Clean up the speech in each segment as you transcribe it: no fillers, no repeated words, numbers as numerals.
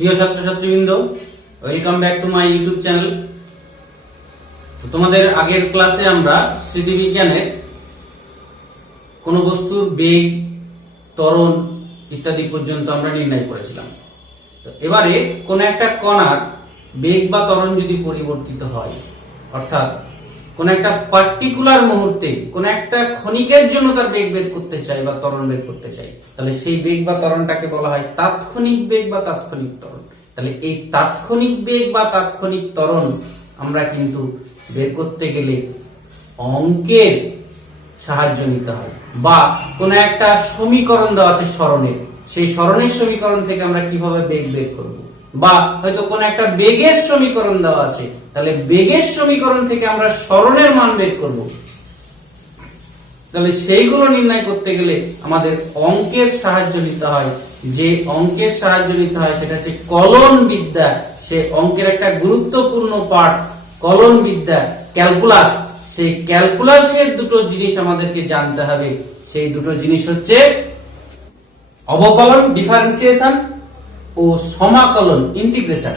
প্রিয় ছাত্রছাত্রীবৃন্দ, welcome back to my YouTube channel. তো তোমাদের আগের ক্লাসে আমরা স্মৃতিবিজ্ঞানের কোন বস্তুর বেগ, ত্বরণ ইত্যাদি পর্যন্ত আমরা নির্ণয় করেছিলাম। তো এবারে কোন একটা কণার বেগ বা ত্বরণ যদি পরিবর্তিত হয়, অর্থাৎ কোন একটা পার্টিকুলার মুহূর্তে কোন একটা ক্ষণিকের জন্য তার বেগ বের করতে চাই বা ত্বরণ বের করতে চাই, তাহলে সেই বেগ বা ত্বরণটাকে বলা হয় তাৎক্ষণিক বেগ বা তাৎক্ষণিক ত্বরণ। তাহলে এই তাৎক্ষণিক বেগ বা তাৎক্ষণিক ত্বরণ আমরা কিন্তু বের করতে গেলে অঙ্কের সাহায্য নিতে হয়, বা কোন একটা সমীকরণ দেওয়া আছে সরণের, সেই সরণের সমীকরণ থেকে আমরা কিভাবে বেগ বের করব, বা হয়তো কোন একটা বেগের সমীকরণ দেওয়া আছে, তাহলে বেগের সমীকরণ থেকে আমরা সরণের মান বের করব। তাহলে সেইগুলো নির্ণয় করতে গেলে আমাদের অঙ্কের সাহায্য নিতে হয়। যে অঙ্কের সাহায্য নিতে হয় সেটা হচ্ছে কলন বিদ্যা। সে অঙ্কের একটা গুরুত্বপূর্ণ পার্ট কলন বিদ্যা, ক্যালকুলাস। সেই ক্যালকুলাসের দুটো জিনিস আমাদেরকে জানতে হবে। সেই দুটো জিনিস হচ্ছে অবকলন, ডিফারেন্সিয়েশন, ও সমাকলন, ইন্টিগ্রেশন।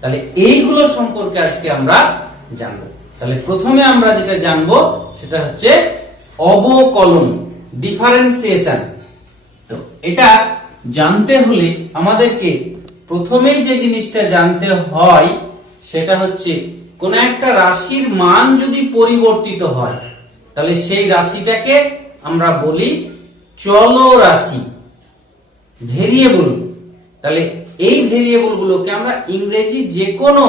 তাহলে এইগুলো সম্পর্কে আজকে আমরা জানবো। তাহলে প্রথমে আমরা যেটা জানবো সেটা হচ্ছে অবকলন, ডিফারেন্সিয়েশন। তো এটা জানতে হলে আমাদেরকে প্রথমেই যে জিনিসটা জানতে হয় সেটা হচ্ছে কোন একটা রাশির মান যদি পরিবর্তিত হয়, তাহলে সেই রাশিটাকে আমরা বলি চলরাশি, ভেরিয়েবল। তাহলে এই ভেরিয়েবল গুলোকে আমরা ইংরেজি যে কোনো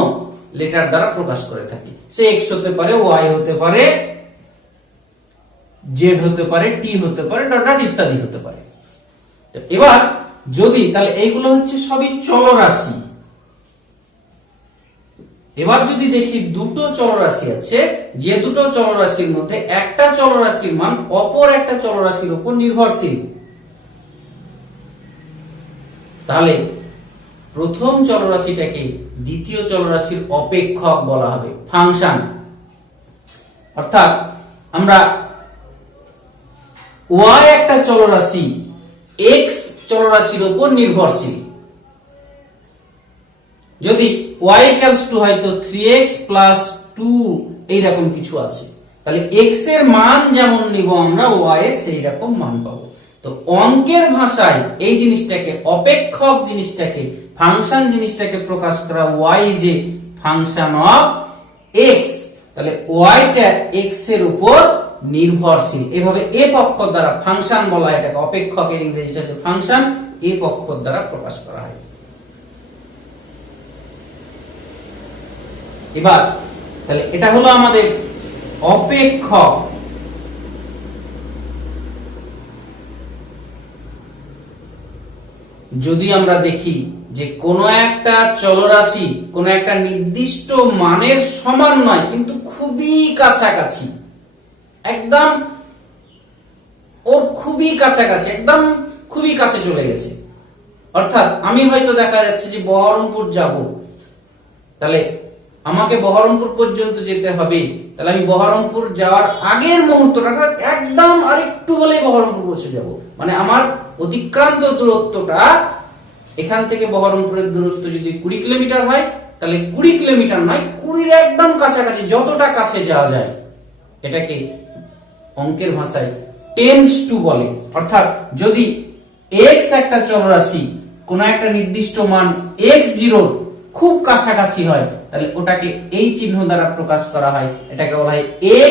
লেটার দ্বারা প্রকাশ করে থাকি। সে এক্স হতে পারে, ওয়াই হতে পারে, জেড হতে পারে, টি হতে পারে, ডট ডট ইত্যাদি হতে পারে। তো এবার যদি তাহলে এইগুলো হচ্ছে সবই চলরাশি। এবার যদি দেখি দুটো চলরাশি আছে, যে দুটো চলরাশির মধ্যে একটা চলরাশির মান অপর একটা চলরাশির উপর নির্ভরশীল, তাহলে প্রথম চলরাশিটাকে দ্বিতীয় চলরাশির অপেক্ষক বলা হবে, ফাংশন। অর্থাৎ আমরা y একটা চলরাশি x চলরাশির উপর নির্ভরশীল। যদি y ইকুয়ালস টু হয়তো 3x প্লাস 2 এইরকম কিছু আছে, তাহলে x এর মান যেমন নিব আমরা y এর সেই রকম মান পাবো। তো অঙ্কের ভাষায় এই জিনিসটাকে, অপেক্ষক জিনিসটাকে, ফাংশন জিনিসটাকে প্রকাশ করা y যে ফাংশন অফ x, তাহলে y টা x এর উপর নির্ভরশীল। এভাবে এ পক্ষ দ্বারা ফাংশন বলা হয় এটাকে, অপেক্ষকের ইংরেজিটা হচ্ছে ফাংশন, এ পক্ষ দ্বারা প্রকাশ করা হয়। এবার তাহলে এটা হলো আমাদের অপেক্ষক। যদি আমরা দেখি যে কোন একটা চলরাশি কোন একটা নির্দিষ্ট মানের সমান নয়, কিন্তু খুবই কাছাকাছি, একদম ওর খুবই কাছাকাছি, একদম খুবই কাছে চলে গেছে। অর্থাৎ আমি হয়তো দেখা যাচ্ছে যে বহরমপুর যাব, তাহলে আমাকে বহরমপুর পর্যন্ত যেতে হবে, তাহলে আমি বহরমপুর যাওয়ার আগের মুহূর্তটা একদম আরেকটু হলেই বহরমপুর পৌঁছে যাব। মানে আমার অতিক্রান্ত দূরত্বটা, এখান থেকে বহরমপুরের দূরত্ব যদি 20 কিলোমিটার হয়, তাহলে 20 কিলোমিটার নয়, 20 একদম কাছাকাছি, যতটা কাছে যাওয়া যায়, এটাকে অঙ্কের ভাষায় টেন্স টু বলে। অর্থাৎ যদি x একটা চলরাশি কোন একটা নির্দিষ্ট মান x0 খুব কাছাকাছি হয়, তাহলে ওটাকে এই চিহ্ন দ্বারা প্রকাশ করা হয়, এটাকে বলা হয়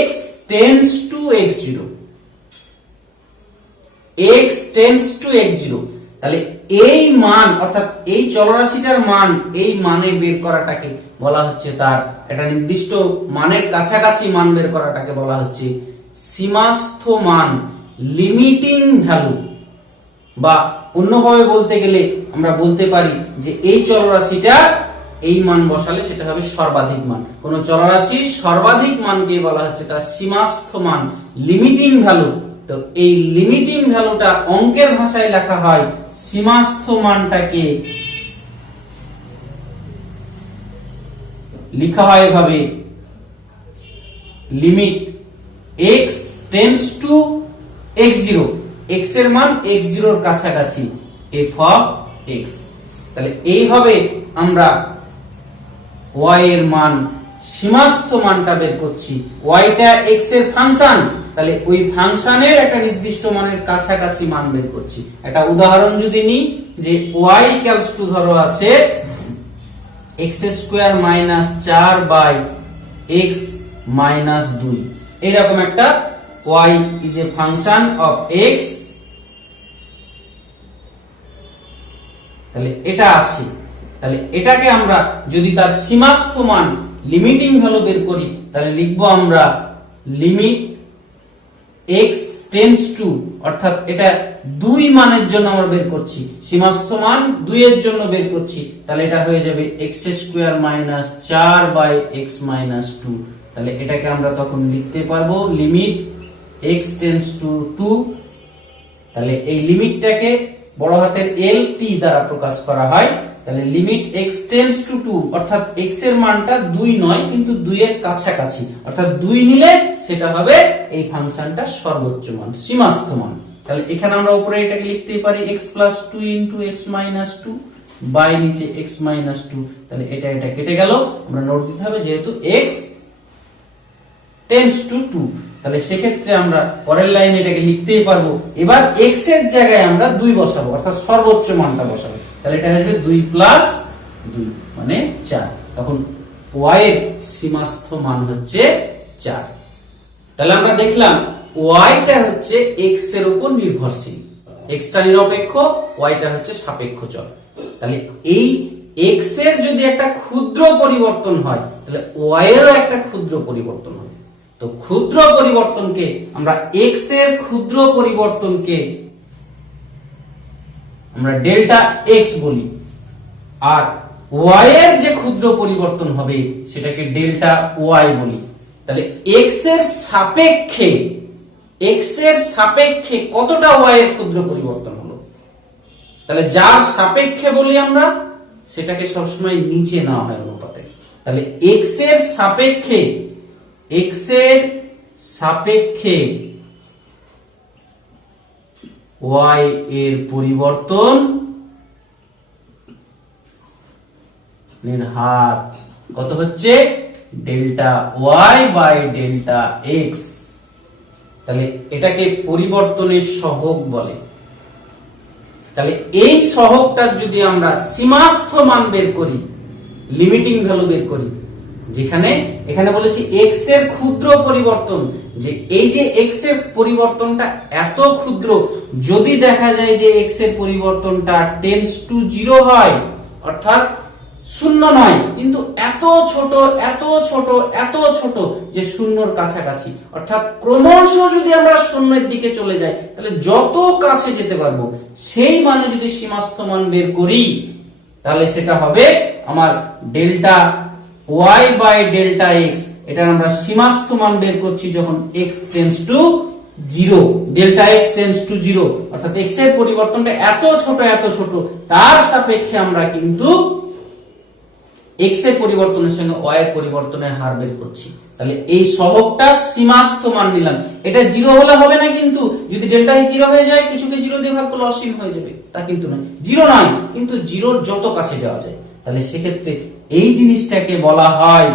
x tends to x0, x tends to x0। তাহলে এই মান, অর্থাৎ এই চলরাশিটার মান, এই মানে বের করাটাকে বলা হচ্ছে, তার একটা নির্দিষ্ট মানের কাছাকাছি মান বের করাটাকে বলা হচ্ছে সীমাস্থ মান, লিমিটিং ভ্যালু। বা অন্যভাবে বলতে গেলে আমরা বলতে পারি যে এই চলরাশিটা এই মান বসালে সেটা হবে সর্বাধিক মান। কোন চলরাশির সর্বাধিক মানকে বলা হচ্ছে তার সীমাস্থ মান, লিমিটিং ভ্যালু। তো এই লিমিটিং ভ্যালুটা অঙ্কের ভাষায় লেখা হয়, সীমাস্থ মানটাকে লেখা হয় এভাবে, limit x tends to x0, x এর মান x0 এর কাছাকাছি, f অফ x। তাহলে এইভাবে আমরা y এর মান সীমাস্থ মানটা বের করছি। y টা x এর ফাংশন, তাহলে ওই ফাংশনের একটা নির্দিষ্ট মানের কাছাকাছি মান বের করছি। একটা উদাহরণ যদি নিই, যে y ইকুয়ালস টু ধরো আছে x² - 4 বাই x - 2, এইরকম একটা y is a function of x, তাহলে এটা আছে। তাহলে এটাকে আমরা যদি তার সীমাস্থ মান লিমিটিং ভ্যালু বের করি, তাহলে লিখবো আমরা লিমিট x টেন্ডস টু, অর্থাৎ এটা 2 মানের জন্য আমরা বের করছি, সীমাস্থ মান 2 এর জন্য বের করছি, তাহলে এটা হয়ে যাবে x² - 4 বাই x - 2। তাহলে এটাকে আমরা তখন লিখতে পারবো লিমিট x টেন্ডস টু 2। তাহলে এই লিমিটটাকে বড় হাতের L T দ্বারা প্রকাশ করা হয়। তাহলে লিমিট x টেন্ডস টু 2, অর্থাৎ x এর মানটা 2 নয় কিন্তু 2 এর কাছাকাছি, অর্থাৎ 2 নিলে সেটা হবে এই ফাংশনটার সর্বোচ্চ মান, সীমাস্থ মান। তাহলে এখানে আমরা উপরে এটাকে লিখতে পারি x + 2 * x - 2 বাই নিচে x - 2। তাহলে এটা কেটে গেল, আমরা নোট দিতে হবে যেহেতু x টেন্ডস টু 2। তাহলে সেক্ষেত্রে আমরা পরের লাইনে এটাকে লিখতেই পারবো। এবার x এর জায়গায় আমরা 2 বসাবো, অর্থাৎ সর্বোচ্চ মানটা বসাবো। তাহলে এটা আসবে 2 + 2 মানে 4। তখন y এর সীমাস্থ মান হচ্ছে 4। তাহলে আমরা দেখলাম y টা হচ্ছে x এর উপর নির্ভরশীল, x টা নিরপেক্ষ, y টা হচ্ছে সাপেক্ষ চল। তাহলে এই x এর যদি একটা ক্ষুদ্র পরিবর্তন হয়, তাহলে y এরও একটা ক্ষুদ্র পরিবর্তন হবে। তো ক্ষুদ্র পরিবর্তনকে আমরা x এর ক্ষুদ্র পরিবর্তনকে আমরা ডেল্টা x বলি, আর y এর যে ক্ষুদ্র পরিবর্তন হবে সেটাকে ডেল্টা y বলি। তাহলে x এর সাপেক্ষে কতটা y এর ক্ষুদ্র পরিবর্তন হলো, তাহলে যার সাপেক্ষে বলি আমরা সেটাকে সবসময় নিচে নেওয়া হয় অনুপাতে। তাহলে x এর সাপেক্ষে y এর পরিবর্তন হার কত হচ্ছে delta y by delta x। তাহলে এটাকে পরিবর্তনের সহগ বলে। তাহলে এই সহগটার যদি আমরা সীমাস্থ মান বের করি, লিমিটিং ভ্যালু বের করি, যেখানে এখানে বলেছি x এর ক্ষুদ্র পরিবর্তন, যে এই যে x এর পরিবর্তনটা এত ক্ষুদ্র, যদি দেখা যায় যে x এর পরিবর্তনটা টেন্ডস টু 0 হয়, অর্থাৎ শূন্য নয় কিন্তু এত ছোট যে শূন্যর কাছাকাছি, অর্থাৎ ক্রমশ যদি আমরা শূন্যের দিকে চলে যাই, তাহলে যত কাছে যেতে পারবো সেই মানে যদি সীমাস্থ মান বের করি, তাহলে সেটা হবে আমার delta y by delta x। এটা আমরা সীমাস্থ মান বের করছি যখন x tends to 0, delta x tends to 0, অর্থাৎ x এর পরিবর্তনটা এত ছোট, তার সাপেক্ষে আমরা কিন্তু x এর পরিবর্তনের সঙ্গে y এর পরিবর্তনের হার বের করছি। তাহলে এই সহগটা সীমাস্থ মান নিলাম। এটা 0 হলে হবে না, কিন্তু যদি ডেল্টা x 0 হয়ে যায়, কিছুকে 0 দিয়ে ভাগ করলে অসীম হয়ে যাবে, তা কিন্তু নয়। 0 নয় কিন্তু 0-র যত কাছে যাওয়া যায়, তাহলে সেক্ষেত্রে এই জিনিসটাকে বলা হয়,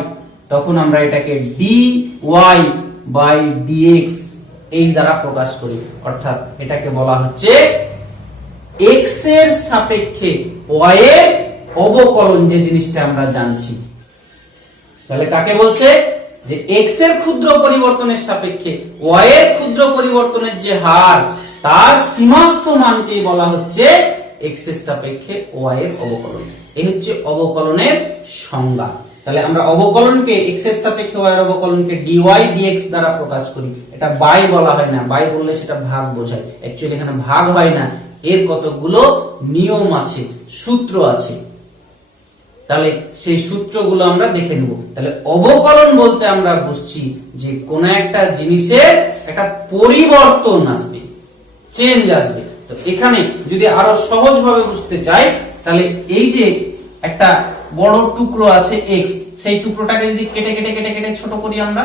তখন আমরা এটাকে dy বাই dx এই দ্বারা প্রকাশ করি, অর্থাৎ এটাকে বলা হচ্ছে x এর সাপেক্ষে y এর অবকলন, যে জিনিসটা আমরা জানছি। তাহলে কাকে বলছে, যে x এর ক্ষুদ্র পরিবর্তনের সাপেক্ষে y এর ক্ষুদ্র পরিবর্তনের যে হার, তার সীমাস্থ মানকে বলা হচ্ছে x এর সাপেক্ষে y এর অবকলন। এই হচ্ছে অবকলনের সংজ্ঞা। তাহলে আমরা অবকলনকে x এর সাপেক্ষে y এর অবকলনকে dy dx দ্বারা প্রকাশ করি। এটা বাই বলা হয় না, বাই বললে সেটা ভাগ বোঝায়, অ্যাকচুয়ালি এখানে ভাগ হয় না, এর কতগুলো নিয়ম আছে, সূত্র আছে। তাহলে সেই সূত্রগুলো আমরা দেখে নেব। তাহলে অবকলন বলতে আমরা বুঝছি যে কোন একটা জিনিসের একটা পরিবর্তন আসবে, চেঞ্জ আসবে। তো এখানে যদি আরো সহজভাবে বুঝতে চাই, তাহলে এই যে একটা বড় টুকরো আছে x, সেই টুকরোটাকে যদি কেটে ছোট করি আমরা,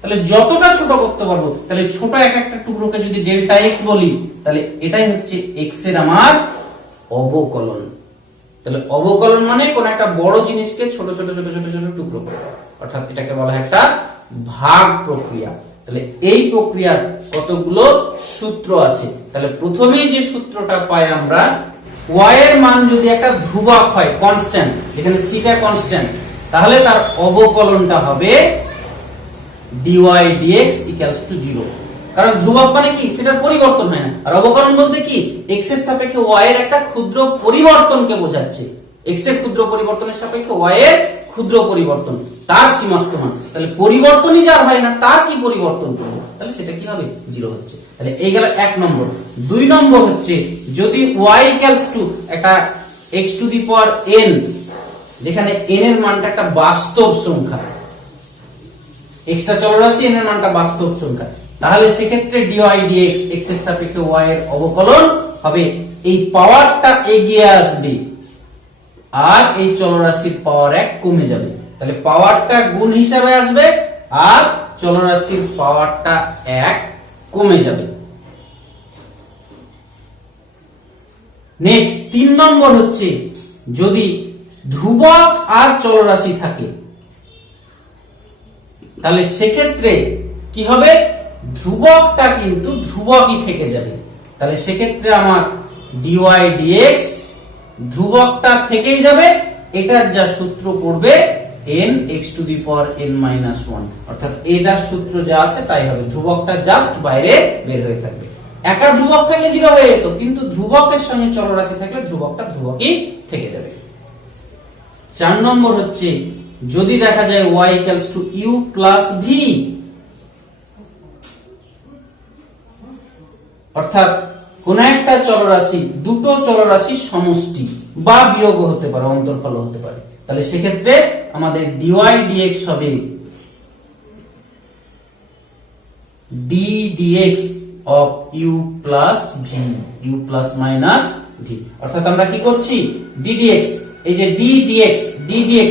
তাহলে যতটা ছোট করতে পারবো, তাহলে ছোট একটা টুকরোকে যদি ডেল্টা x বলি, তাহলে এটাই হচ্ছে x এর আমার অবকলন। তাহলে অবকলন মানে কোন একটা বড় জিনিসকে ছোট ছোট ছোট ছোট ছোট টুকরো করা, অর্থাৎ এটাকে বলা হয় একটা ভাগ প্রক্রিয়া। তাহলে এই প্রক্রিয়ার কতগুলো সূত্র আছে। তাহলে প্রথমেই যে সূত্রটা পাই আমরা, y এর মান যদি একটা ধ্রুবক হয়, কনস্ট্যান্ট, যেখানে c টা কনস্ট্যান্ট, তাহলে তার অবকলনটা হবে dy dx equals to 0। কারণ ধ্রুবক মানে কি, সেটার পরিবর্তন হয় না। আর অবকলন বলতে কি, x এর সাপেক্ষে y এর একটা ক্ষুদ্র পরিবর্তনকে বোঝাচ্ছে। x এর ক্ষুদ্র পরিবর্তনের সাপেক্ষে y এর ক্ষুদ্র পরিবর্তন, তার সীমাস্থ মান। তাহলে পরিবর্তনই যার হয় না, তার কি পরিবর্তন করব, তাহলে সেটা কি হবে, 0 হচ্ছে। তাহলে এই গেল 1 নম্বর। 2 নম্বর হচ্ছে, যদি y equals to একটা x to the power n, যেখানে n এর মানটা একটা বাস্তব সংখ্যা, x টা চলরাশি, n এর মানটা বাস্তব সংখ্যা, তাহলে সেক্ষেত্রে dy dx x এর সাপেক্ষে y এর অবকলন হবে, এই পাওয়ারটা এগিয়ে আসবে আর এই চলরাশির পাওয়ার 1 কমে যাবে। তাহলে পাওয়ারটা গুণ হিসাবে আসবে আর চলরাশির পাওয়ারটা 1 কমে যাবে। নেক্সট 3 নম্বর হচ্ছে, যদি ধ্রুবক আর চলরাশি থাকে, তাহলে সেক্ষেত্রে কি হবে, ধ্রুবকটা কিন্তু ধ্রুবকই থেকে যাবে। তাহলে সেক্ষেত্রে আমার dy dx ধ্রুবকটা থেকেই যাবে, এটার যা সূত্র পড়বে n x to the power n minus 1, অর্থাৎ এটার সূত্র যা আছে তাই হবে, ধ্রুবকটা জাস্ট বাইরে বের হয়ে থাকবে। একা ধ্রুবক থাকলে 0 হয়ে যেত, কিন্তু ধ্রুবকের সঙ্গে চলরাশি থাকলে ধ্রুবকটা ধ্রুবকই থেকে যাবে। 4 নম্বর হচ্ছে, যদি দেখা যায় y equals to u plus v, অর্থাৎ কোন একটা চলরাশি দুটো চলরাশির সমষ্টি বা বিয়োগ হতে পারে, অন্তরফল হতে পারে, তাহলে সেক্ষেত্রে আমাদের dy dx হবে d dx of u plus v, u plus minus v। অর্থাৎ আমরা কি করছি, d dx, এই যে d dx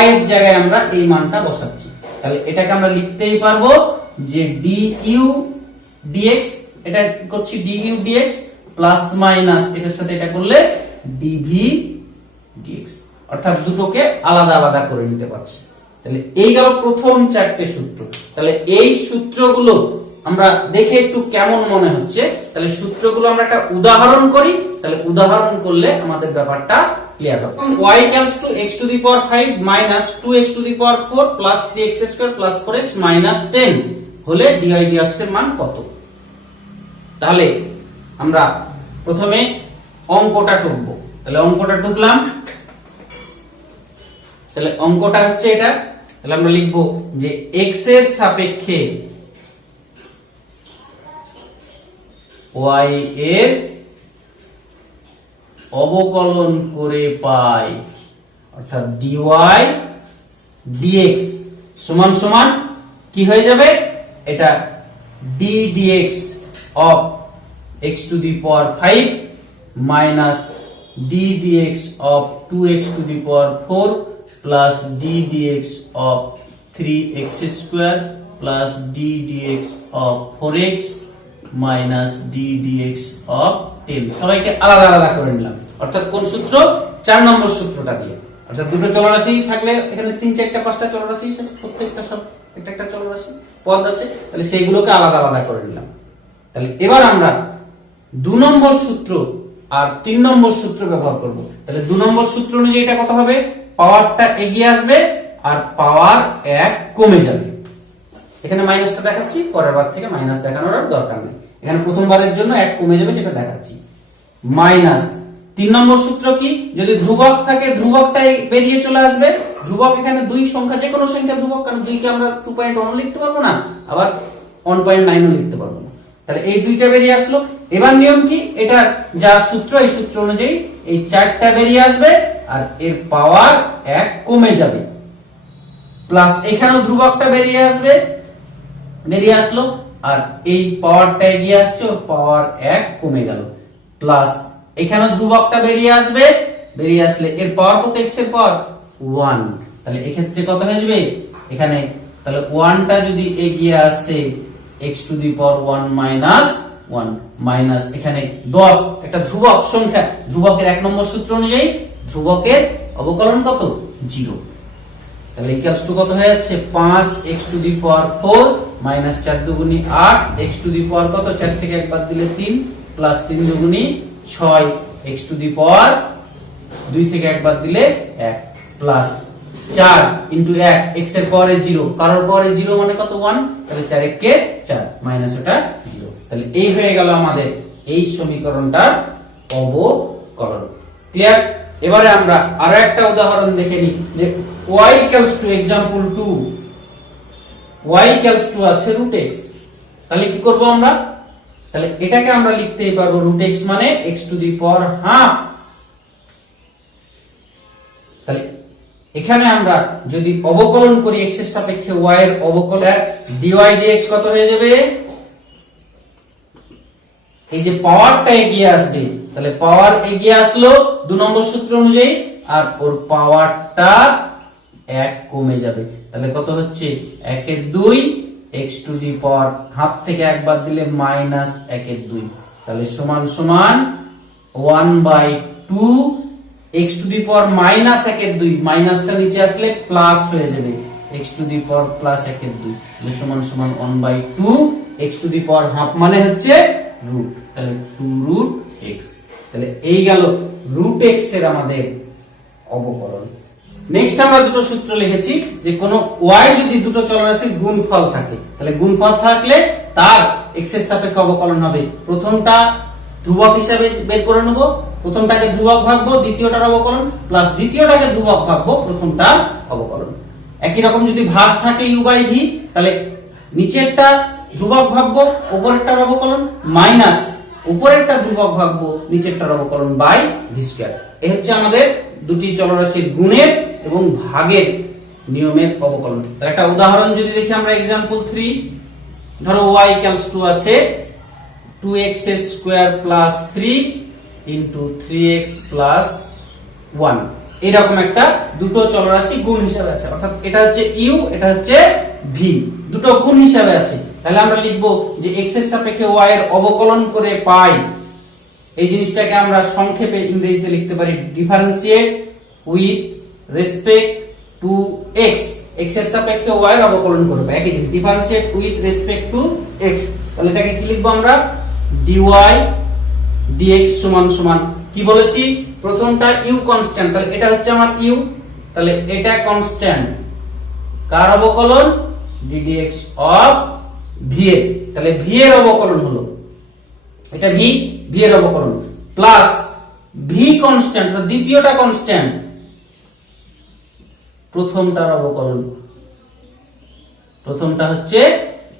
y এর জায়গায় আমরা এই মানটা বসাচ্ছি। তাহলে এটাকে আমরা লিখতেই পারবো যে du dx, এটা করছি du dx প্লাস মাইনাস এটার সাথে এটা করলে dv dx, অর্থাৎ দুটোকে আলাদা আলাদা করে নিতে পারছি। তাহলে এই গেল প্রথম 4টে সূত্র। তাহলে এই সূত্রগুলো আমরা দেখে একটু কেমন মনে হচ্ছে, তাহলে সূত্রগুলো আমরা একটা উদাহরণ করি, তাহলে উদাহরণ করলে আমাদের ব্যাপারটা ক্লিয়ার হবে। y equals to x to the power 5 minus 2x to the power 4 plus 3x square plus 4x minus 10 হলে dy dx এর মান কত। তাহলে আমরা প্রথমে অঙ্কটা টুকবো। তাহলে অঙ্কটা টুকলাম, তাহলে অঙ্কটা হচ্ছে এটা। তাহলে আমরা লিখবো যে x এর সাপেক্ষে y এর অবকলন করে পাই, অর্থাৎ dy dx সমান সমান কি হয়ে যাবে, এটা d dx of x to the power 5 minus d dx of 2x to the power 4 plus d dx of 3x square plus d dx of 4x minus d dx of 10। সবাইকে আলাদা আলাদা করে নিলাম, অর্থাৎ কোন সূত্র, 4 নম্বর সূত্রটা দিয়ে। অর্থাৎ দুটো চলরাশি থাকলে এখানে 3 4টা 5টা চলরাশি, প্রত্যেকটা সব একটা একটা চলরাশি পদ আছে, তাহলে সেইগুলোকে আলাদা আলাদা করে নিলাম। তাহলে এবার আমরা 2 নম্বর সূত্র আর 3 নম্বর সূত্র ব্যবহার করব। তাহলে 2 নম্বর সূত্র অনুযায়ী এটা কত হবে, পাওয়ারটা এগিয়ে আসবে আর পাওয়ার 1 কমে যাবে। এখানে মাইনাসটা দেখাচ্ছি, পরের বার থেকে মাইনাস দেখানোর আর দরকার নেই, এখানে প্রথমবারের জন্য 1 কমে যাবে সেটা দেখাচ্ছি। মাইনাস 3 নম্বর সূত্র কি, যদি ধ্রুবক থাকে ধ্রুবকটাই বেরিয়ে চলে আসবে। ধ্রুবক এখানে 2 সংখ্যা, যে কোনো সংখ্যা ধ্রুবক, কারণ 2 কে আমরা 2.1 লিখতে পারবো না, আবার 1.9 লিখতে পারবো না। তাহলে এই 2টা বেরিয়ে আসলো। এবার নিয়ম কি, এটা যা সূত্র, এই সূত্র অনুযায়ী এই 4টা বেরিয়ে আসবে আর এর পাওয়ার 1 কমে যাবে, প্লাস এখানেও ধ্রুবকটা বেরিয়ে আসবে, বেরিয়ে আসলো, আর এই পাওয়ারটা এগিয়ে আসছে, ওর পাওয়ার 1 কমে গেল, প্লাস এখানেও ধ্রুবকটা বেরিয়ে আসবে, বেরিয়ে আসলে এর পাওয়ার কত, x এর পাওয়ার 1। তাহলে এক্ষেত্রে কত হয়ে যাবে এখানে, তাহলে 1টা যদি এগিয়ে আসে x to the power 1 minus 1 minus এখানে 10, একটা ধ্রুবক সংখ্যা, ধ্রুবকের 1 নম্বর সূত্র অনুযায়ী ধ্রুবকের অবকলন কত 0। তাহলে ইকুয়ালস টু কত হয়ে যাচ্ছে 5x⁴ মাইনাস 4 দুগুণী 8 x⁴ কত 4 থেকে 1 বাদ দিলে 3 প্লাস 3 দুগুণী 6 x⁴ 2 থেকে 1 বাদ দিলে 1 প্লাস 4 ইনটু 1 x এর পরে 0 কারোর পরে 0 মানে কত 1 তাহলে 4 1 কে 4 মাইনাস ওটা 0। তাহলে এই হয়ে গেল আমাদের এই সমীকরণটার অবকলন। ক্লিয়ার? এবারে আমরা আরো একটা উদাহরণ দেখে নিই যে y equals to example 2 y equals to আছে √x। তাহলে কি করব আমরা? তাহলে এটাকে আমরা লিখতেই পারবো √x মানে x⁴. তাহলে এখানে আমরা যদি অবকলন করি x এর সাপেক্ষে y এর অবকলন dy dx কত হয়ে যাবে? এই যে পাওয়ারটা এগিয়ে আসবে, তাহলে পাওয়ার এগিয়ে আসলো 2 নম্বর সূত্র অনুযায়ী, আর ওর পাওয়ারটা 1 কমে যাবে। তাহলে কত হচ্ছে 1 এর 2 x⁴ হাফ থেকে 1 বাদ দিলে মাইনাস 1 এর 2। তাহলে সমান সমান 1/2 x⁴ মাইনাস 1 এর 2, মাইনাসটা নিচে আসলে প্লাস হয়ে যাবে x⁴ প্লাস 1 এর 2। তাহলে সমান সমান 1/2 x⁴ হাফ মানে হচ্ছে রুট, তাহলে 2√x। তাহলে এই গেল √x এর আমাদের অবকলন। নেক্সট আমরা দুটো সূত্র লিখেছি যে কোন y যদি দুটো চলরাশির গুণফল থাকে, তাহলে গুণফল থাকলে তার x এর সাপেক্ষে অবকলন হবে। প্রথমটা ধ্রুবক হিসাবে বের করে নেব, প্রথমটাকে ধ্রুবক ভাগবো দ্বিতীয়টার অবকলন, প্লাস দ্বিতীয়টাকে ধ্রুবক ভাগবো প্রথমটার অবকলন। একই রকম যদি ভাগ থাকে u/v, তাহলে নিচেরটা ধ্রুবক ভাগবো উপরেরটার অবকলন, মাইনাস উপরেরটা ধ্রুবক ভাগবো নিচেরটার অবকলন বাই v²। এই হচ্ছে আমাদের দুটি চলরাশির গুণের এবং ভাগের নিয়মের অবকলন। তাহলে একটা উদাহরণ যদি দেখি আমরা एग्जांपल 3, ধরো y = আছে 2x² + 3 * 3x + 1। এরকম একটা দুটো চলরাশি গুণ হিসাবে আছে, অর্থাৎ এটা হচ্ছে u, এটা হচ্ছে v, দুটো গুণ হিসাবে আছে। তাহলে আমরা লিখব যে x এর সাপেক্ষে y এর অবকলন করে পাই, এই জিনিসটাকে আমরা সংক্ষেপে ইংরেজিতে লিখতে পারি differentiate with respect to x। x এর সাপেক্ষে y এর অবকলন করব, একই জিনিস differentiate with respect to x। তাহলে এটাকে কি লিখব আমরা dy dx সমান সমান কি বলেছি, প্রথমটা u কনস্ট্যান্ট, তাহলে এটা হচ্ছে আমার u, তাহলে এটা কনস্ট্যান্ট, কার অবকলন ddx অফ v এর। তাহলে v এর অবকলন হলো এটা v, v এর অবকলন প্লাস v কনস্ট্যান্ট, দ্বিতীয়টা কনস্ট্যান্ট, প্রথমটার অবকলন, প্রথমটা হচ্ছে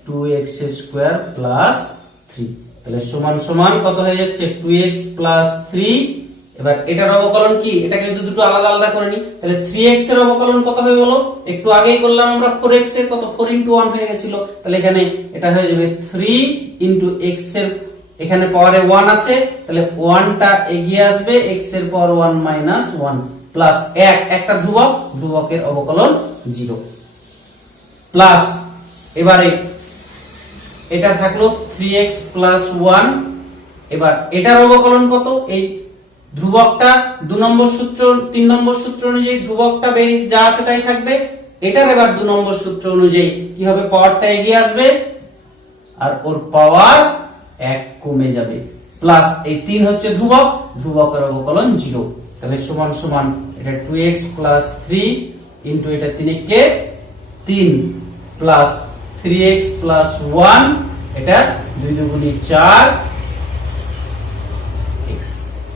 2x² + 3। তাহলে সমান সমান কত হয়ে যাচ্ছে 2x + 3। এবার এটার অবকলন কি, এটাকে যদি দুটো আলাদা আলাদা করে নি, তাহলে 3x এর অবকলন কত হয়ে গেল, একটু আগেই করলাম আমরা 4x এর, কত 4 * 1 হয়ে গেছিল। তাহলে এখানে এটা হয়ে যাবে 3 * x এর, এখানে পাওয়ারে 1 আছে, তাহলে 1টা এগিয়ে আসবে, x এর পাওয়ার 1 - 1 প্লাস 1, একটা ধ্রুবক, ধ্রুবকের অবকলন 0 প্লাস এবারে এটা থাকলো 3x + 1। এবার এটার অবকলন কত, এই ধ্রুবকটা 2 নম্বর সূত্র 3 নম্বর সূত্র অনুযায়ী ধ্রুবকটা যা আছে তাই থাকবে, এটার এবার 2 নম্বর সূত্র অনুযায়ী কি হবে, পাওয়ারটা এগিয়ে আসবে আর ওর পাওয়ার 1 কমে যাবে, প্লাস এই 3 হচ্ছে ধ্রুবক, ধ্রুবকের অবকলন 0। তাহলে সমান সমান এটা 2x + 3 ইনটু এটা 3 কে 3 প্লাস 3x + 1, এটা 2 দুগুণী 4 x।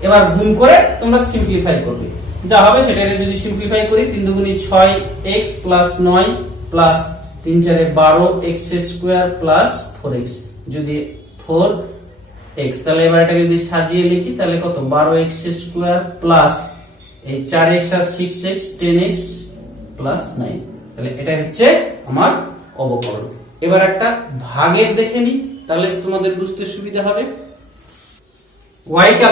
এবার গুণ করে তোমরা সিম্পলিফাই করবে, যা হবে সেটাকে যদি সিম্পলিফাই করি 3 দুগুণী 6x + 9 প্লাস 3 × 4 = 12x² + 4x, যদি 4x, তাহলে এবার এটাকে যদি সাজিয়ে লিখি তাহলে কত 12x² প্লাস এই 4x আর 6x 10x + 9। তাহলে এটা হচ্ছে আমার অবকলন। এবার একটা ভাগের দেখে নি, তাহলে তোমাদের বুঝতে সুবিধা হবে। y =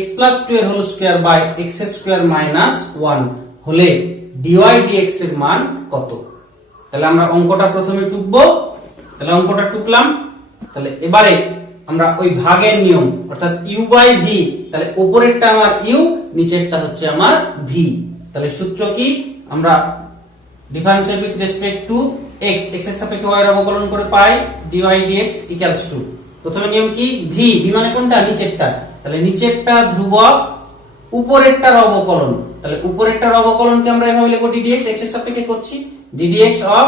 x + 2 এর হোল স্কয়ার বাই x² - 1 হলে dy dx এর মান কত। তাহলে আমরা অঙ্কটা প্রথমে টুকবো, তাহলে অঙ্কটা টুকলাম, তাহলে এবারে আমরা ওই ভাগের নিয়ম অর্থাৎ u বাই v, তাহলে উপরেরটা আমার u, নিচেরটা হচ্ছে আমার v। তাহলে সূত্র কি, আমরা differentiate with respect to x, x এর সাপেক্ষে y এর অবকলন করে পাই dy dx ইকুয়ালস টু, প্রথমে নিয়ম কি v, v মানে কোনটা, নিচেরটা, তাহলে নিচেরটা ধ্রুবক, উপরেরটার অবকলন, তাহলে উপরেরটার অবকলনকে আমরা এভাবে লিখব ddx, x এর সাপেক্ষে করছি ddx অফ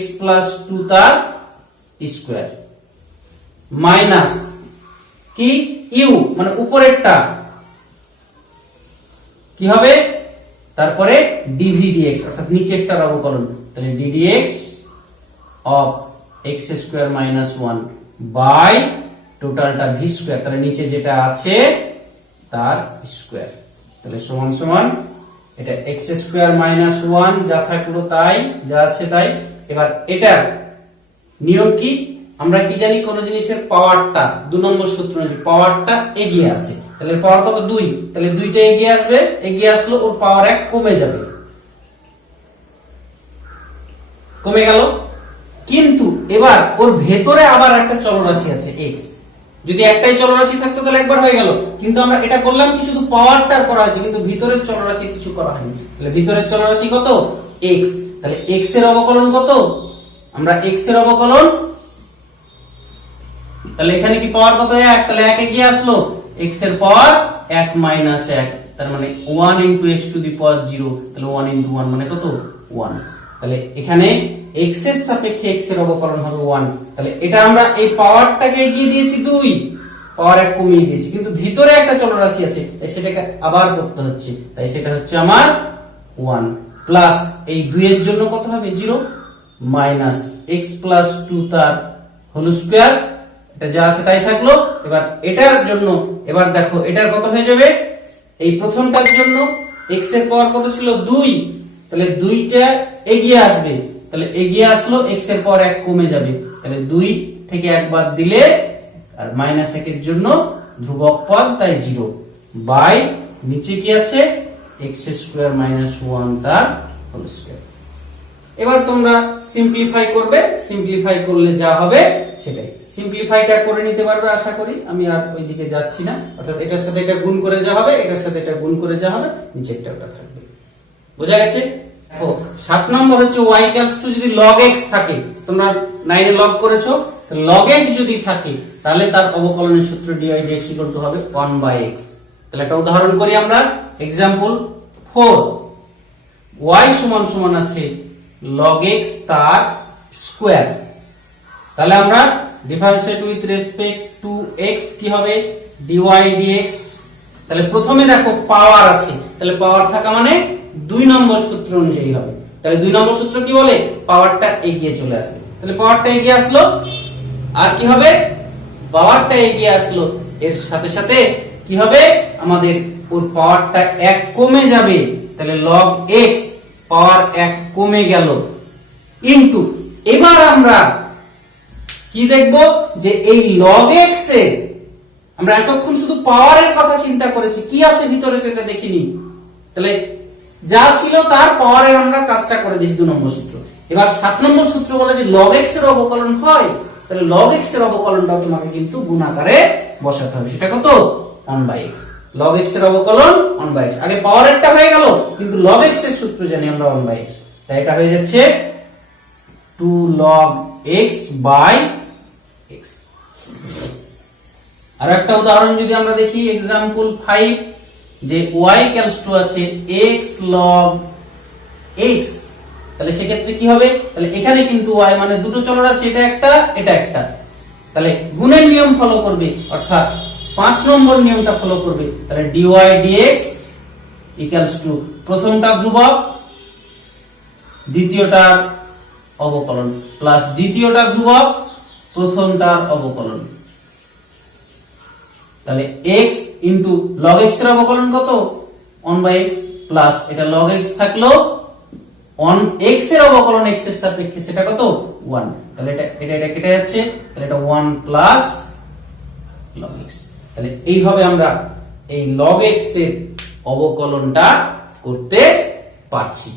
x প্লাস 2 তার স্কয়ার মাইনাস কি u মানে উপরেরটা কি হবে, তারপরে dv dx অর্থাৎ নিচেরটার অবকলন, তাহলে ddx of x square minus 1 by টোটালটা v স্কয়ার, তাহলে নিচে যেটা আছে তার স্কয়ার, তাহলে সমান সমান এটা x স্কয়ার মাইনাস 1 যা থাকলো তাই, যা আছে তাই। এবার এটার নিয়ম কি, আমরা কি জানি, কোন জিনিসের পাওয়ারটা 2 নম্বর সূত্র অনুযায়ী পাওয়ারটা এগিয়ে আসে, তাহলে পাওয়ার কত 2, তাহলে 2টা এগিয়ে আসবে, এগিয়ে আসলো ওর পাওয়ার 1 কমে যাবে, কমে গেল। কিন্তু এবার ওর ভেতরে আবার একটা চলরাশি আছে x, যদি একটাই চলরাশি থাকতো তাহলে একবার হয়ে গেল, কিন্তু আমরা এটা করলাম কি শুধু পাওয়ারটার করা হয়েছে, কিন্তু ভিতরের চলরাশি কিছু করা হয়নি, তাহলে ভিতরের চলরাশি কত x, তাহলে x এর অবকলন কত, আমরা x এর অবকলন, তাহলে এখানে কি পাওয়ার কত 1, তাহলে 1 এগিয়ে আসলো, x এর পাওয়ার 1 মাইনাস 1, তার মানে 1 ইনটু x টু দি পাওয়ার 0, তাহলে 1 ইনটু 1 মানে কত 1, তাহলে এখানে x এর সাপেক্ষে x এর অবকলন হবে 1, তাহলে এটা আমরা এই পাওয়ারটাকে এগিয়ে দিয়েছি 2, পাওয়ার 1 কমিয়ে দিয়েছি, কিন্তু ভিতরে একটা চলরাশি আছে তাই সেটাকে আবার করতে হচ্ছে, তাই সেটা হচ্ছে আমার 1 প্লাস এই 2 এর জন্য কত হবে 0 মাইনাস x প্লাস 2 তার হোল স্কয়ার, এটা যা আছে তাই থাকলো। এবার এটার জন্য এবার দেখো এটার কত হয়ে যাবে, এই প্রথমটার জন্য x এর পাওয়ার কত ছিল 2, তাহলে 2টা এগিয়ে আসবে, তাহলে এগিয়ে আসলো x এর পাওয়ার 1 কমে যাবে, তাহলে 2 থেকে 1 বাদ দিলে আর মাইনাস 1 এর জন্য ধ্রুবক পদ তাই 0 বাই নিচে কি আছে x স্কয়ার মাইনাস 1 তার হোল স্কয়ার। এবার তোমরা সিম্পলিফাই করবে, সিম্পলিফাই করলে যা হবে সেটাই, সিম্পলিফাইটা করে নিতে পারবে আশা করি, আমি আর ওইদিকে যাচ্ছি না, অর্থাৎ এটার সাথে এটা গুণ করে যা হবে, এটার সাথে এটা গুণ করে যা হবে, নিচেরটা ওটা থাকবে, বোঝা গেছে। দেখো 7 নম্বর হচ্ছে y ইকুয়ালস টু যদি log x থাকে, তোমরা 9 এ লগ করেছো, log x যদি থাকে তাহলে তার অবকলনের সূত্র dy dx ইকুয়াল টু হবে 1/x। তাহলে একটা উদাহরণ করি আমরা, एग्जांपल 4, y সমান সমান আছে log x তার স্কয়ার, তাহলে আমরা differentiate with respect to x কি হবে dy dx, তাহলে প্রথমে দেখো পাওয়ার আছে, তাহলে পাওয়ার থাকা মানে 2 নম্বর সূত্র অনুযায়ী হবে, তাহলে 2 নম্বর সূত্র কি বলে পাওয়ারটা এগিয়ে চলে আসবে, তাহলে পাওয়ারটা এগিয়ে আসলো, আর কি হবে পাওয়ারটা এগিয়ে আসলো এর সাথে সাথে কি হবে আমাদের ওর পাওয়ারটা 1 কমে যাবে, তাহলে log x পাওয়ার 1 কমে গেল ইনটু, এবার আমরা কি দেখব যে এই log x এর, আমরা এতক্ষণ শুধু পাওয়ারের কথা চিন্তা করেছি, কি আছে ভিতরে সেটা দেখিনি, তাহলে যা ছিল তার পাওয়ারের আমরা কাজটা করে দিয়েছি 2 নম্বর সূত্র। এবার 7 নম্বর সূত্র বলে যে log x এর অবকলন হয়, তাহলে log x এর অবকলনটাও তোমাকে কিন্তু গুণ আকারে বসাতে হবে, সেটা কত 1/x, log x এর অবকলন 1/x, আগে পাওয়ারেরটা হয়ে গেল কিন্তু log x এর সূত্র জানি আমরা 1/x, তাই এটা হয়ে যাচ্ছে 2 log x by x। আর একটা উদাহরণ যদি আমরা দেখি एग्जांपल 5, যে y ইকুয়ালস টু আছে x log x, তাহলে সেক্ষেত্রে কি হবে, তাহলে এখানে কিন্তু y মানে দুটো চলরাশি, এটা একটা এটা একটা, তাহলে গুণের নিয়ম ফলো করবে, অর্থাৎ 5 নম্বর নিয়মটা ফলো করবে, তাহলে dy dx ইকুয়ালস টু প্রথমটা ধ্রুবক, দ্বিতীয়টার অবকলন প্লাস দ্বিতীয়টা ধ্রুবক, প্রথমটার অবকলন, তাহলে x ইনটু log x এর অবকলন কত 1/x প্লাস এটা log x থাকলো 1 x এর অবকলন x এর সাপেক্ষে সেটা কত 1, তাহলে এটা কেটে যাচ্ছে, তাহলে এটা 1 প্লাস log x, তাহলে এইভাবে আমরা এই log x এর অবকলনটা করতে পারছি।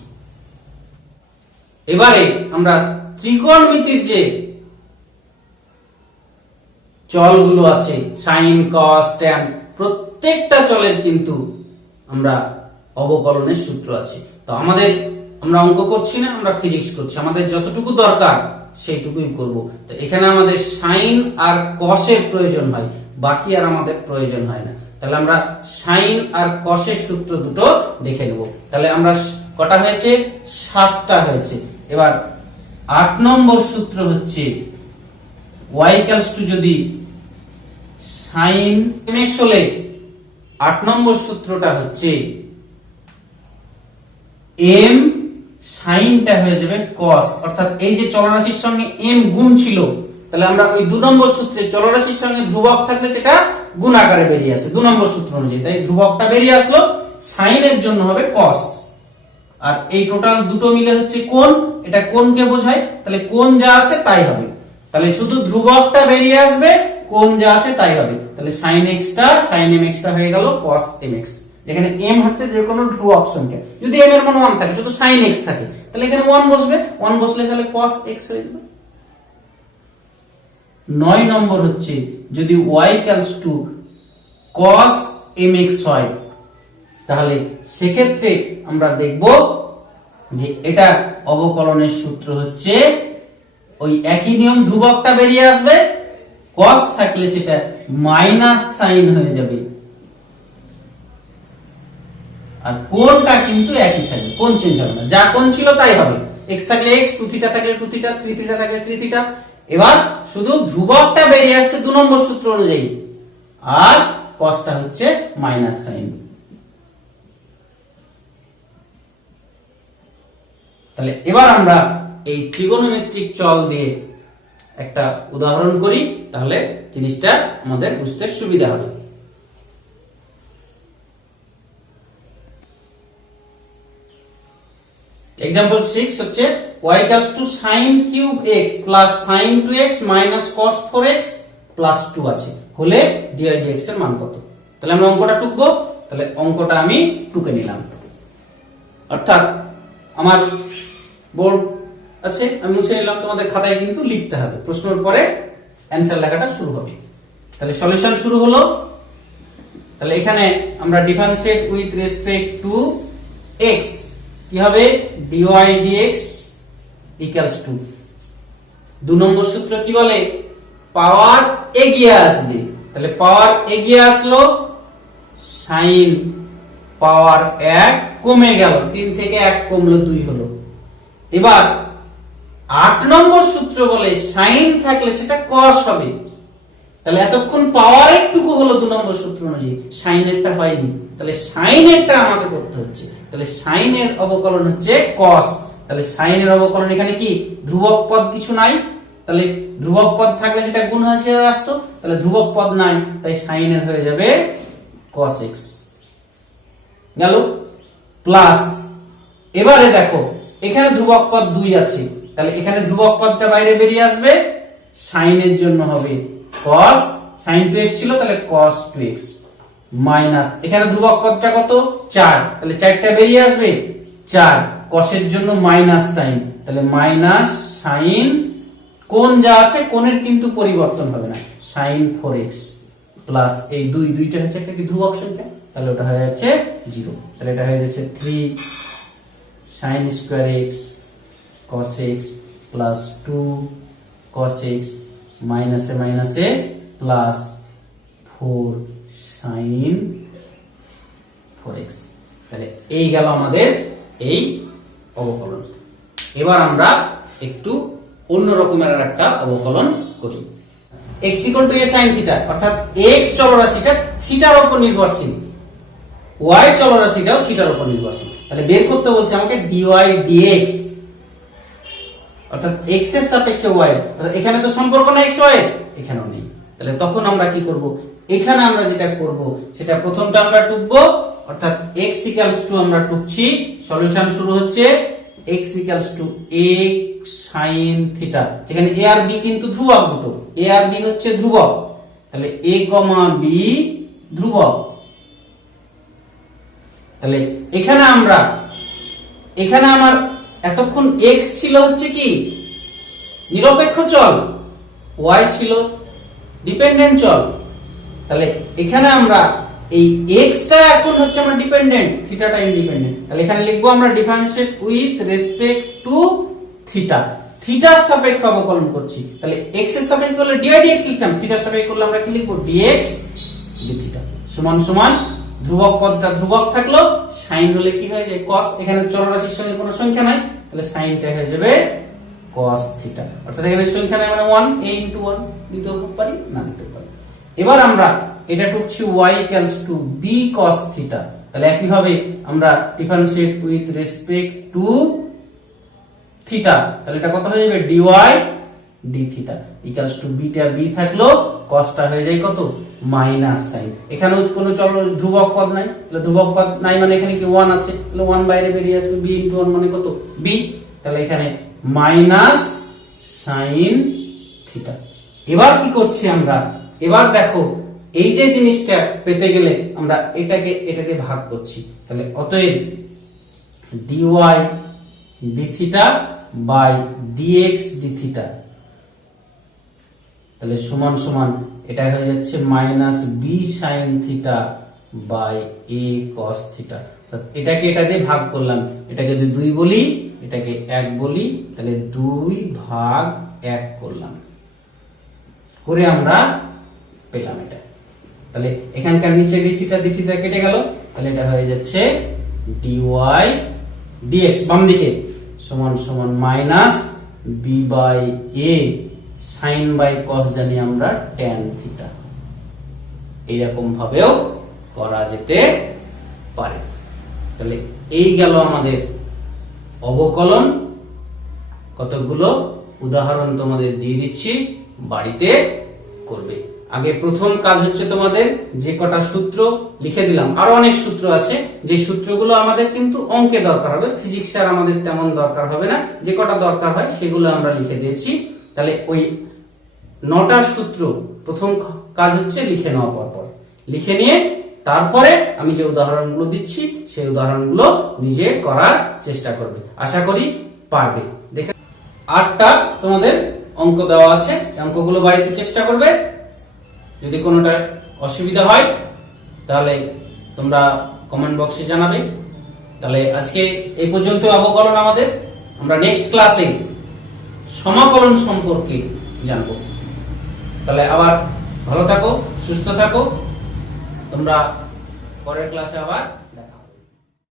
এবারে আমরা ত্রিকোণমিতির যে চলগুলো আছে সাইন কস ট্যান, প্রত্যেকটা চলের কিন্তু আমরা অবকলনের সূত্র আছে। তো আমরা অঙ্ক করছি না, আমরা ফিজিক্স করছি, আমাদের যতটুকু দরকার সেইটুকুই করব। তো এখানে আমাদের সাইন আর কসের প্রয়োজন হয়, বাকি আর আমাদের প্রয়োজন হয় না। তাহলে আমরা সাইন আর কসের সূত্র দুটো দেখে নেব। তাহলে আমরা কটা হয়েছে? 7টা হয়েছে। এবার 8 নম্বর সূত্র হচ্ছে y ইকুয়ালস টু, যদি সাইন mx হলে 8 নম্বর সূত্রটা হচ্ছে m সাইনটা হয়ে যাবে cos, অর্থাৎ এই যে চলরাশির সঙ্গে m গুণ ছিল, তাহলে আমরা ওই 2 নম্বর সূত্রে চলরাশির সঙ্গে ধ্রুবক থাকলে সেটা গুণ আকারে বেরিয়ে আসে 2 নম্বর সূত্র অনুযায়ী। তাই ধ্রুবকটা বেরিয়ে আসলো, সাইনের জন্য হবে cos, আর এই টোটাল দুটো মিলে হচ্ছে কোণ, এটা কোণকে বোঝায়। তাহলে কোণ যা আছে তাই হবে, তাহলে শুধু ধ্রুবকটা বেরিয়ে আসবে, কোণ যা আছে তাই হবে। তাহলে sin mx টা হয়ে গেল cos mx, যেখানে m হচ্ছে যে কোনো ধ্রুবক সংখ্যা। যদি m এর মান 1 থাকে, শুধু sin x থাকে, তাহলে এখানে 1 বসবে, 1 বসলে তাহলে cos x হয়ে যাবে। 9 নম্বর হচ্ছে যদি y equals to cos mx হয়, তাহলে সেক্ষেত্রে আমরা দেখব যে এটা অবকলনের সূত্র হচ্ছে ওই একই নিয়ম, ধ্রুবকটা বেরিয়ে আসবে, cos থাকলে সেটা মাইনাস সাইন হয়ে যাবে, আর কোণটা কিন্তু একই থাকবে, কোণ চেঞ্জ হবে না, যা কোণ ছিল তাই হবে। x থাকলে x, 2θ থাকলে 2θ, 3θ থাকলে 3θ। এবার শুধু ধ্রুবকটা বেরিয়ে আসছে 2 নম্বর সূত্র অনুযায়ী, আর cosটা হচ্ছে মাইনাস সাইন। তাহলে এবার আমরা এই ত্রিগোণমিতিক চল দিয়ে একটা উদাহরণ করি, তাহলে জিনিসটা আমাদের বুঝতে সুবিধা হবে। এক্সাম্পল 6 হচ্ছে y equals to sin cube x plus sin 2x minus cos 4x plus 2 আছে, হলে dy dx এর মান কত? তাহলে আমরা অঙ্কটা টুকবো, তাহলে অঙ্কটা আমি টুকে নিলাম। অর্থাৎ আমার বোর্ড আছে, আমি মুছে নিলাম, তোমাদের খাতায় কিন্তু লিখতে হবে, প্রশ্নের পরে অ্যানসার লেখাটা শুরু হবে। তাহলে সলিউশন শুরু হলো। তাহলে এখানে আমরা differentiate with respect to x, কি হবে? dy dx ইকুয়ালস টু, 2 নম্বর সূত্র কি বলে? পাওয়ার এগিয়ে আসবে, তাহলে পাওয়ার এগিয়ে আসলো, sin পাওয়ার 1 কমে গেল, 3 থেকে 1 কমলো 2 হলো। এবার 8 নম্বর সূত্র বলে sin থাকলে সেটা cos হবে, তাহলে এতক্ষণ পাওয়ার একটুকু হলো 2 নম্বর সূত্র অনুযায়ী, sin এরটা হয়নি, তাহলে sin এরটা আমাকে করতে হচ্ছে। তাহলে sin এর অবকলন হচ্ছে cos, তাহলে sin এর অবকলন এখানে কি? ধ্রুবক পদ কিছু নাই, তাহলে ধ্রুবক পদ থাকলে সেটা গুণ হিসেবে আসতো, তাহলে ধ্রুবক পদ নাই, তাই sin এর হয়ে যাবে cos x গেল, প্লাস এবারে দেখো এখানে ধ্রুবক পদ 2 আছে, তাহলে এখানে ধ্রুবক পদটা বাইরে বেরিয়ে আসবে, sin এর জন্য হবে cos, sin 2x ছিল তাহলে cos 2x মাইনাস এখানে ধ্রুবক পদটা কত? 4, তাহলে 4টা বেরিয়ে আসবে, 4 cos এর জন্য মাইনাস sin, তাহলে মাইনাস sin, কোণ যা আছে কোণের কিন্তু পরিবর্তন হবে না, sin 4x প্লাস এই 2টা হচ্ছে একটা কি ধ্রুবক সংখ্যা, তাহলে ওটা হয়ে যাচ্ছে 0, তাহলে এটা হয়ে যাচ্ছে 3 sin square x cos x plus 2 cos x মাইনাসে মাইনাসে প্লাস 4 sin 4x। তাহলে এই গেল আমাদের এই অবকলন। এবার আমরা একটু অন্য রকমের একটা অবকলন করি। x = a sin θ, অর্থাৎ x চলরাশিটা থিটার উপর নির্ভরশীল, y চলরাশিটাও থিটার উপর নির্ভরশীল। তাহলে বের করতে বলছে আমাকে dy dx, অর্থাৎ x এর সাপেক্ষে y, এখানে তো সম্পর্ক না x y, এখানেও নেই। তাহলে তখন আমরা কি করব? এখানে আমরা যেটা করব সেটা প্রথমটা আমরা টুকবো, অর্থাৎ x = আমরা টুকছি, সলিউশন শুরু হচ্ছে x = a sin θ, যেখানে a আর b কিন্তু ধ্রুবক দুটো, a আর b হচ্ছে ধ্রুবক, তাহলে a, b ধ্রুবক। তাহলে এখানে আমার এতক্ষণ x ছিল হচ্ছে কি নিরপেক্ষ চল, y ছিল ডিপেন্ডেন্ট চল। তাহলে এখানে আমরা এই x টা এখন হচ্ছে আমার ডিপেন্ডেন্ট, থিটাটা ইন্ডিপেন্ডেন্ট। তাহলে এখানে লিখবো আমরা differentiate with respect to theta. থিটার সাপেক্ষে অবকলন করছি, তাহলে x এর সাপেক্ষে হলে dy dx লিখতাম, থিটার সাপেক্ষে করলে আমরা কি লিখবো dx dθ সমান সমান ধ্রুবক পদটা ধ্রুবক থাকলো, সাইন হলে কি হয়ে যায় cos, এখানে চলরাশির সঙ্গে কোনো সংখ্যা নাই, তাহলে সাইনটা হয়ে যাবে cos থিটা। অর্থাৎ এখানে সংখ্যা নাই মানে 1, a * 1 দিতেও পারি না দিতেও পারি। এবার আমরা এটা টুকছি y = b cos থিটা। তাহলে একই ভাবে আমরা differentiate with respect to theta, তাহলে এটা কত হয়ে যাবে dy dθ equals to beta b থাকলো, cosটা হয়ে যায় কত মাইনাস সাইন। এখানেও কোনো ধ্রুবক পদ নাই, তাহলে ধ্রুবক পদ নাই মানে এখানে কি 1 আছে, তাহলে 1 বাইরে বেরিয়ে আসবে, b * 1 মানে কত b, তাহলে এখানে মাইনাস সাইন থিটা। এবার কি করছি আমরা, এবার দেখো এই যে জিনিসটা পেতে গেলে আমরা এটাকে ভাগ করছি, তাহলে অতএব dy dθ by dx dθ, তাহলে সমান সমান এটা হয়ে যাচ্ছে minus b sin theta by a cos theta. এটাকে এটা দিয়ে ভাগ করলাম, এটাকে যদি 2 বলি, এটাকে 1 বলি, তাহলে 2 ভাগ 1 করলাম, করে আমরা পেলাম এটা। তাহলে এখানকার নিচে d থিটা d থিটা কেটে গেল, তাহলে এটা হয়ে যাচ্ছে dy dx বাম দিকে সমান সমান minus b by a sin by cos জানি আমরা tan থিটা। এইরকম ভাবেও করা যেতে পারে। তাহলে এই গেল আমাদের অবকলন। কতগুলো উদাহরণ তোমাদের দিয়ে দিচ্ছি, বাড়িতে করবে। আগে প্রথম কাজ হচ্ছে তোমাদের যে কটা সূত্র লিখে দিলাম, আরো অনেক সূত্র আছে, যে সূত্রগুলো আমাদের কিন্তু অঙ্কে দরকার হবে, ফিজিক্সে আর আমাদের তেমন দরকার হবে না, যে কটা দরকার হয় সেগুলো আমরা লিখে দিয়েছি। তাহলে ওই 9টা সূত্র প্রথম কাজ হচ্ছে লিখে নেওয়া, পরপর লিখে নিয়ে তারপরে আমি যে উদাহরণগুলো দিচ্ছি সেই উদাহরণগুলো নিজে করার চেষ্টা করবে, আশা করি পারবে। দেখে 8টা তোমাদের অঙ্ক দেওয়া আছে, অঙ্কগুলো বাড়িতে চেষ্টা করবে। যদি কোনোটা অসুবিধা হয় তাহলে তোমরা কমেন্ট বক্সে জানাবে। তাহলে আজকে এই পর্যন্ত অবকলন আমাদের, আমরা নেক্সট ক্লাসে সমাকলন সম্পর্কে জানবো। তাহলে আবার ভালো থাকো, সুস্থ থাকো, তোমরা পরের ক্লাসে আবার